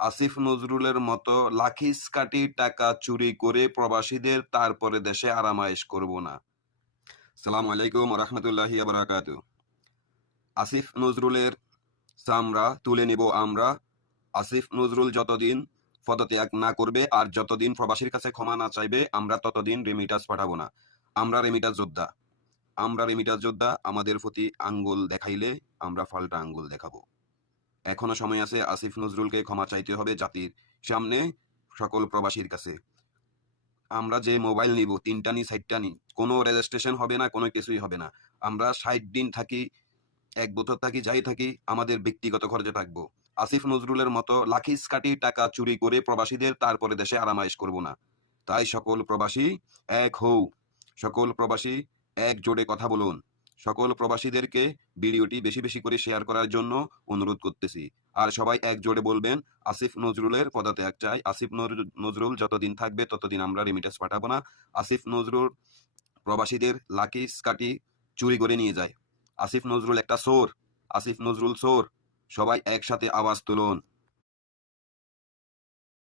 আসিফ নজরুলের মতো লাখিস-কাঠি টাকা চুরি করে প্রবাসীদের তারপরে দেশে আরামায়েশ করব না। আসসালামু আলাইকুম ওয়া রাহমাতুল্লাহি ওয়া বারাকাতুহু। আসিফ নজরুলের চামড়া তুলে নিব আমরা। আসিফ নজরুল যতদিন পদত্যাগ না করবে আর যতদিন প্রবাসীর কাছে ক্ষমা না চাইবে আমরা ততদিন রেমিটাস পাঠাবো না। আমরা রেমিটাস যোদ্ধা। আমরা রেমিটাস যোদ্ধা। আমাদের প্রতি আঙ্গুল দেখাইলে আমরা পাল্টা আঙ্গুল দেখাবো। এখনো সময় আছে আসিফ নজরুলকে ক্ষমা চাইতে হবে জাতির সামনে, সকল প্রবাসীর কাছে। আমরা যে মোবাইল নিব ৩টা নি ৪টা নি, কোনো রেজিস্ট্রেশন হবে না, কোনো কিছুই হবে না। আমরা ৬০ দিন থাকি, ১ বছর থাকি, যাই থাকি, আমাদের ব্যক্তিগত খরচে থাকবো। আসিফ নজরুলের মতো লাখিস-কাঠি টাকা চুরি করে প্রবাসীদের তারপরে দেশে আরামায়েশ করব না। তাই সকল প্রবাসী এক হও। সকল প্রবাসী একজোটে কথা বলুন। সকল প্রবাসীদেরকে ভিডিওটি বেশি বেশি করে শেয়ার করার জন্য অনুরোধ করতেছি। আর সবাই একজোটে বলবেন আসিফ নজরুলের পদত্যাগ চাই। আসিফ নজরুল যতদিন থাকবে ততদিন আমরা রেমিটেন্স পাঠাবো না। আসিফ নজরুল প্রবাসীদের লাখিস-কাঠি চুরি করে নিয়ে যায়। আসিফ নজরুল একটা চোর। আসিফ নজরুল চোর। সবাই একসাথে আওয়াজ তুলুন।